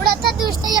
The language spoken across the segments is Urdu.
ولا تدوش يا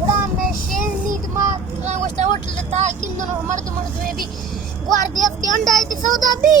ولا ماشي نيد ما وش تقول لتا كندو مرد بي guardia ti andai di sauda bi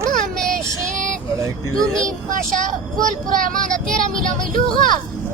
ولا ماشي دومي ماشا قول برا ما دا تيرا ميلا ميلوغا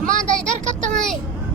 ما دا در كتا ہے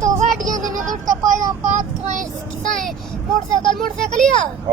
تو گاڑیاں نے دڑتا پایا بات کرے کسائے موٹر سائیکل یا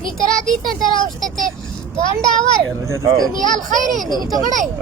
نی ترا دی ترا وشتے تے ٹھنڈا ور دنیا الخير دنیا تو بڑے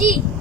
جی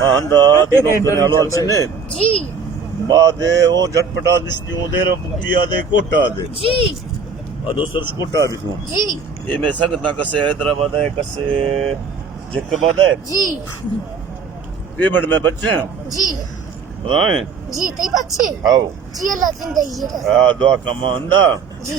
ما عندها تنوك نالو السنة جی ما دے او جھٹپٹا دشتیوں دے ربکیا دے کوٹا دے جی دوسر کوٹا بھی تھوں جی یہ میں سنگت نہ کسے حیدرآباد ہے کسے جیکباد ہے جی پیمنٹ میں بچے ہیں جی رائیں جی تی بچے آؤ جی اللہ زندگی ہے دعا کا ماندہ جی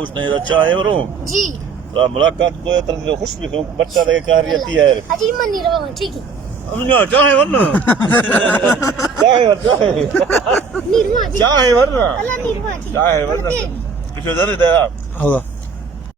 اس نے اچھا ہے وروں جی ملاقات کو طرح خوش بھی ہوں بچہ دے کاریتی ہے اجی منی رہو ٹھیک ہے چاہے ورنہ چاہے ورنہ نیروا جی چاہے ورنہ اللہ نیروا جی چاہے ورنہ کچھ ادھر دے آپ Allah